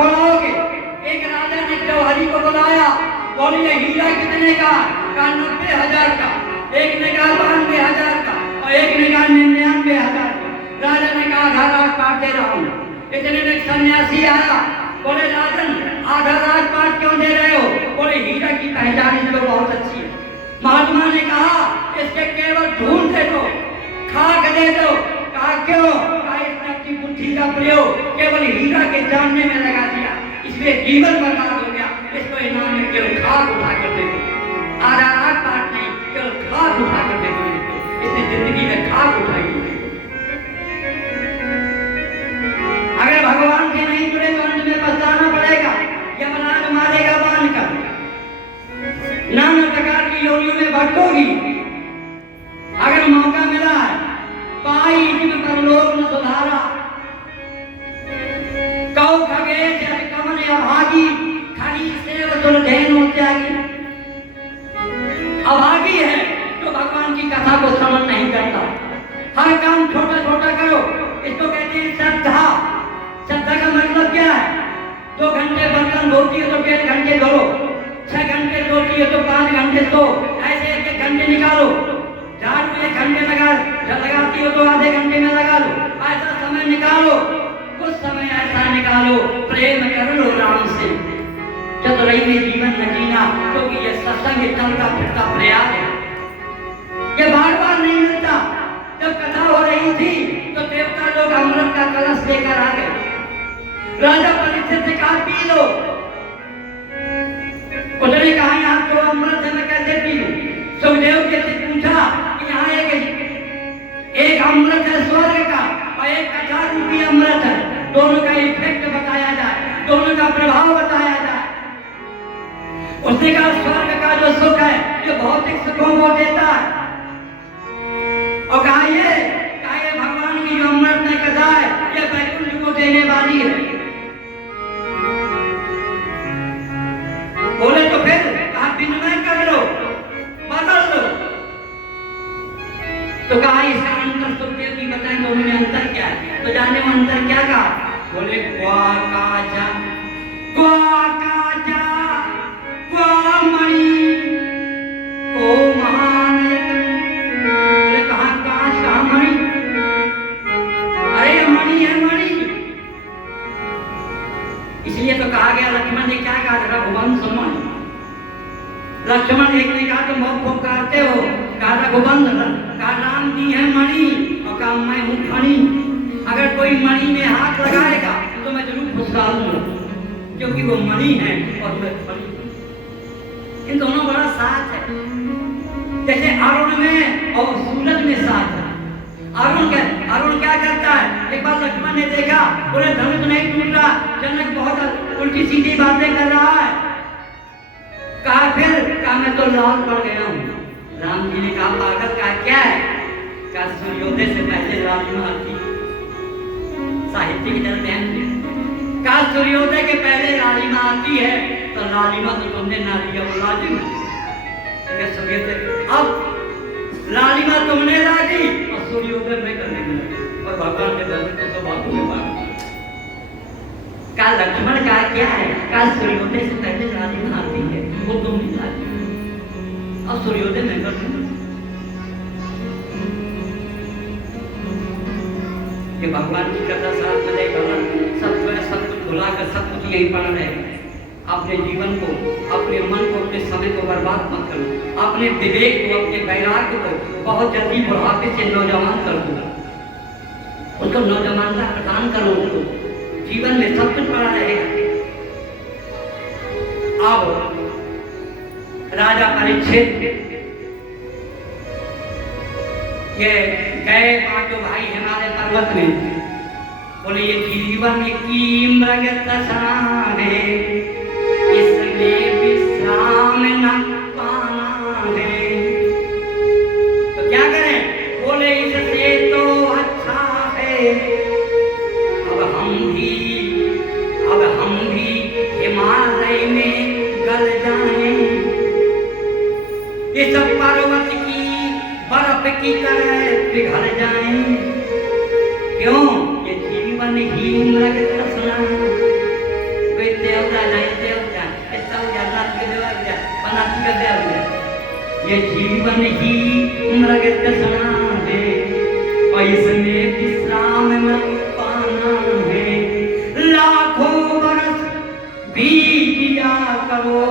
खोलाओगे? एक राजा ने जौहरी को बुलाया, बोले ये हीरा कितने का? कहा 90,000 का। एक ने कहा 92,000 का और एक ने कहा 99,000 का। राजा ने कहा आधा राजपाट दे रहा हूँ। इतने में सन्यासी आया, बोले राजन आधा राजपाट क्यों दे रहे हो? बोले हीरा की पहचान इसको बहुत अच्छी है। महात्मा ने कहा इसके केवल ढूंढ दे दो, खाक दे दो। कहा क्यों? कहा इसने अपनी बुद्धि का प्रयोग केवल हीरा के जानने में लगा दिया, इसलिए जीवन बर्बाद हो गया। इसको इनाम में केवल खाक उठा कर दे दो, आधा राजपाट नहीं, केवल खाक उठा कर दे दो। इसने जिंदगी में खाक उठाई। अगर भगवान से नहीं जुड़े तो अंत में पछताना पड़ेगा। यमराज मारेगा बांध कर, नाना प्रकार की योनियों में भटकोगी। अगर मौका मिला है पाई जिन परलोक न सुधारा, कौ खगेश कमन अभागी, खरी सेव दुर्धेनु त्यागी। अभागी है जो भगवान की कथा को श्रवण नहीं करता। हर काम छोटा छोटा करो, इसको कहते हैं श्रद्धा। श्रद्धा का मतलब क्या है? 2 घंटे बर्तन धोती है तो 1.5 घंटे धो, 6 घंटे धोती है तो 5 घंटे धो, ऐसे 1 घंटे निकालो। झाड़ू 1 घंटे लगाती हो तो आधे घंटे में लगा लो। ऐसा समय निकालो, कुछ समय ऐसा निकालो, प्रेम कर लो राम से। चतुराई में जीवन न जीना, क्योंकि ये सत्संग चलता फिरता प्रयास है, ये बार बार नहीं मिलता। जब कथा हो रही थी तो देवता लोग अमृत का कलश लेकर आ गए। राजा परीक्षित से कहा पी लो। उसने कहा यहाँ तो अमृत है, मैं कैसे पी लूं? सुखदेव जी से पूछा कि यहाँ एक अमृत है स्वर्ग का और एक कथा रूपी अमृत है, दोनों का इफेक्ट बताया जाए, दोनों का प्रभाव बताया जाए। उसने कहा स्वर्ग का जो सुख है ये भौतिक सुखों को देता है, और कहा ये भगवान की जो अमृत में कथा है ये वैकुंठ को देने वाली है। बोले तो फिर कहा विनिमय कर लो, बदल लो। तो कहा इसका अंतर सुखदेव जी बताएं दोनों में अंतर क्या है? तो जाने में अंतर क्या कहा? बोले क्वा काचा क्वा मणि को महानयतन। बोले कहाँ कांच कहाँ मणि? अरे मणि है मणि। इसलिए तो कहा गया, लक्ष्मण ने क्या कहा? रघुवंश मणि। लक्ष्मण एक ने कहा तुम बहुत पुकारते हो, कहा रघुवंश, कहा राम जी है मणि और कहा मैं हूँ फणी। अगर कोई मणि में हाथ लगाएगा तो मैं जरूर खुशहाल हूँ, क्योंकि वो मणि है और मैं फणी। इन दोनों बड़ा साथ है, जैसे अरुण में और सूरज में साथ है। अरुण क्या करता है? एक बार लक्ष्मण ने देखा, बोले धनुष नहीं टूट रहा, जनक बहुत उल्टी सीधी बातें कर रहा है। कहा फिर? कहा मैं तो लाल पड़ गया हूँ। राम जी ने कहा पागल, का क्या है? कहा सूर्योदय से पहले लालिमा आती। साहित्य की तरह ध्यान दिया। कहा सूर्योदय के पहले लालिमा आती है, तो लालिमा तो तुमने ना लिया, वो लाजिम सूर्योदय। अब लालिमा तुमने ला दी और सूर्योदय में करने लगे, और भगवान ने तो बातों में बात। कहा लक्ष्मण का क्या है? कहा सूर्योदय से पहले लालिमा आती है, वो तुमने ला दी, अब सूर्योदय में करने। ये भगवान की कथा साथ में सब कुछ भुलाकर सब कुछ यही पढ़ रहे हैं। अपने जीवन को, अपने मन को, अपने समय को बर्बाद मत करो। अपने विवेक को, अपने वैराग्य को बहुत जल्दी बुढ़ापे से नौजवान कर दो, उसको नौजवानता प्रदान करो, उसको जीवन में सब कुछ पड़ा रहेगा। अब राजा परीक्षित ये गए 5 भाई हिमालय पर्वत में। बोले ये जीवन की मृग दशा है, इसमें विश्राम न पाना है, तो क्या करें? बोले इससे तो अच्छा है अब हम भी हिमालय में गल जाएं, इस पर्वत की बर्फ की तरह पिघल जाएं। क्यों? ये जीवन ही मृग तृष्णा। ये जीवन ही मृग दशना है और इसमें विश्राम में पाना है। लाखों बरस बीत दिया करो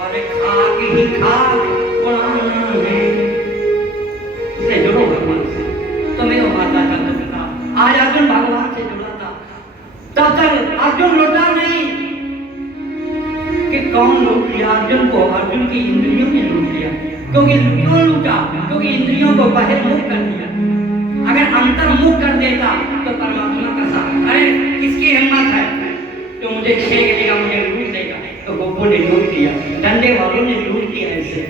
और खाक ही खाक उड़ाना है। इससे जुड़ो भगवान से। तो मेरे माता का आज अर्जुन भगवान से जुड़ा था। तब तक अर्जुन लौटा नहीं कि कौन लूट लिया अर्जुन को। अर्जुन की इंद्रियों ने लूट लिया। क्योंकि क्यों लूटा? क्योंकि इंद्रियों को बहिर्मुख कर दिया। अगर अंतर्मुख कर देता तो परमात्मा का साथ। अरे किसकी हिम्मत है तो मुझे छेड़ देगा, मुझे लूट देगा। तो गोपो ने लूट लिया, डंडे वालों ने लूट लिया। ऐसे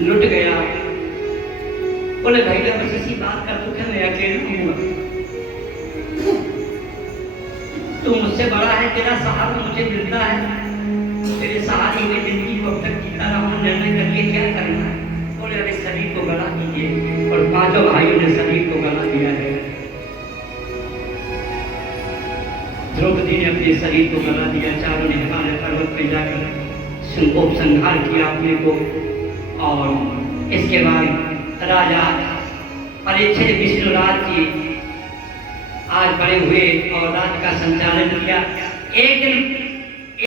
लुट गया। बोले भैया बस इसी बात का दुख है, मैं अकेला हूँ। तू मुझसे बड़ा है, तेरा सहारा मुझे मिलता है। तेरे सहारे में जिंदगी को अब तक जीता रहा, निर्णय करके क्या करना है। बोले अरे शरीर को गला दीजिए। और पांचों भाइयों ने शरीर को गला दिया है। द्रौपदी ने अपने शरीर को गला दिया। चारों ने हिमालय पर्वत पर जाकर संहार किया अपने को। और इसके बाद राजा परीक्षित विष्णुराज जी आज बड़े हुए और राज्य का संचालन किया। एक दिन